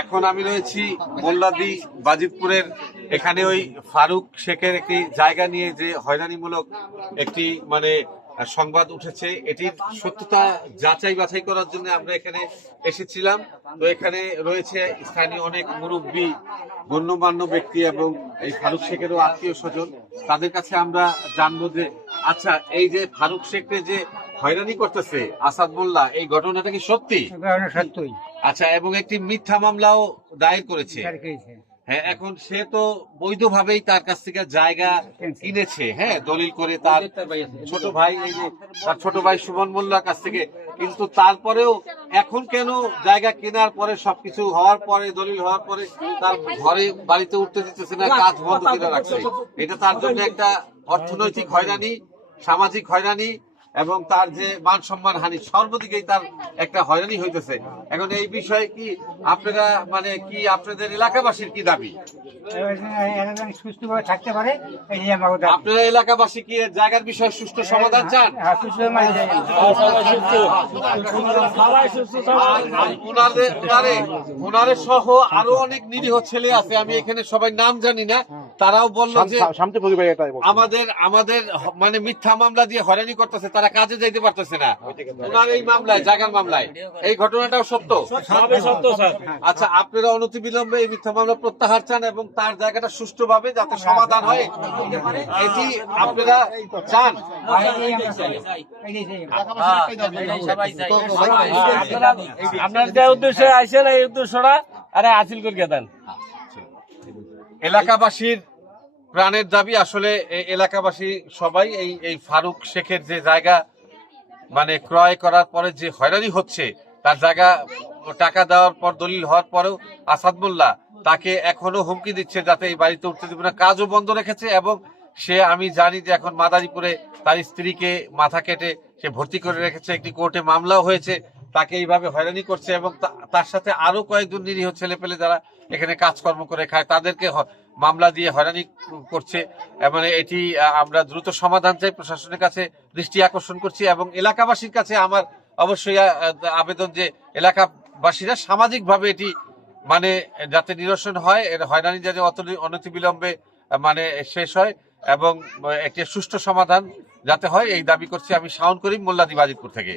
এখন আমি রয়েছি মোল্লাদি বাজিতপুরের, এখানে ওই ফারুক শেখের একটি জায়গা নিয়ে যে হয়রানিমূলক একটি মানে সংবাদ উঠেছে, এটির সত্যতা যাচাই বাছাই করার জন্য আমরা এখানে এসেছিলাম। তো এখানে রয়েছে স্থানীয় অনেক মুরব্বী, গণ্যমান্য ব্যক্তি এবং এই ফারুক শেখেরও আত্মীয় স্বজন। তাদের কাছে আমরা জানব যে আচ্ছা এই যে ফারুক শেখের যে হয়রানি করতেছে আসাদ মোল্লা এই ঘটনাটা কি সত্যি? সত্যই। আচ্ছা এবং একটি মিথ্যা মামলাও দায়ের করেছে। হ্যাঁ এখন সে তো বৈধভাবেই তার কাছ থেকে জায়গা কিনেছে হ্যাঁ দলিল করে তার ছোট ভাই এই যে তার ছোট ভাই সুমন মোল্লার কাছ থেকে। কিন্তু তারপরেও এখন কেন জায়গা কেনার পরে সবকিছু হওয়ার পরে দলিল হওয়ার পরে তার ঘরে বাড়িতে উঠতে দিতেছে না কাজ বন্ধ করে রাখছে। এটা তার জন্য একটা অর্থনৈতিক হয়রানি সামাজিক হয়রানি এবং তার যে মান সম্মান হানি সর্বদিকেই তার একটা হয়রানি হইতেছে। এখন এই বিষয়ে কি আপনারা মানে কি আপনাদের এলাকাবাসীর কি দাবি? সুস্থভাবে থাকতে পারে। আপনারা এলাকাবাসী কি জায়গার বিষয়ে সুষ্ঠু সমাধান চান? হ্যাঁ, ওনারে ওনারে সহ আরও অনেক নিরীহ ছেলে আছে আমি এখানে সবাই নাম জানি না। তারাও বলল যে। আমাদের আমাদের মানে মিথ্যা মামলা দিয়ে হয়রানি করতেছে তারা কাজে যাইতে পারতেছে না। ওনার এই মামলায় জাগার মামলায়। এই ঘটনাটাও সত্য? আচ্ছা আপনারা অনতিবিলম্বে এই মিথ্যা মামলা প্রত্যাহার চান এবং তার জায়গাটা সুষ্ঠুভাবে যাতে সমাধান হয় এটি আপনারা চান। আপনার যে উদ্দেশ্যে আইসেন এই উদ্দেশ্যটা আরে আসিল করিয়ে দেন। এলাকাবাসীর প্রাণের দাবি আসলে এলাকাবাসী সবাই, এই এই ফারুক শেখের যে জায়গা মানে ক্রয় করার পরে যে হয়রানি হচ্ছে, তার জায়গা, টাকা দেওয়ার পর, দলিল হওয়ার পরেও আসাদ মোল্লা তাকে এখনও হুমকি দিচ্ছে যাতে এই বাড়িতে উঠতে দেবে না। কাজও বন্ধ রেখেছে এবং সে, আমি জানি যে এখন মাদারীপুরে তার স্ত্রীকে মাথা কেটে সে ভর্তি করে রেখেছে। একটি কোর্টে মামলাও হয়েছে। তাকে এইভাবে হয়রানি করছে এবং তার সাথে আরও কয়েকজন নিরীহ ছেলে পেলে যারা এখানে কাজকর্ম করে খায় তাদেরকে মামলা দিয়ে হয়রানি করছে। এ মানে এটি আমরা দ্রুত সমাধান চাই প্রশাসনের কাছে দৃষ্টি আকর্ষণ করছি এবং এলাকাবাসীর কাছে আমার অবশ্যই আবেদন যে এলাকাবাসীরা সামাজিকভাবে এটি মানে যাতে নিরসন হয় এর হয়রানি যাতে অত অনতিবিলম্বে আহ, মানে শেষ হয় এবং একটি সুষ্ঠু সমাধান যাতে হয় এই দাবি করছি আমি শাওন করিম মোল্লাদি বাজিতপুর থেকে।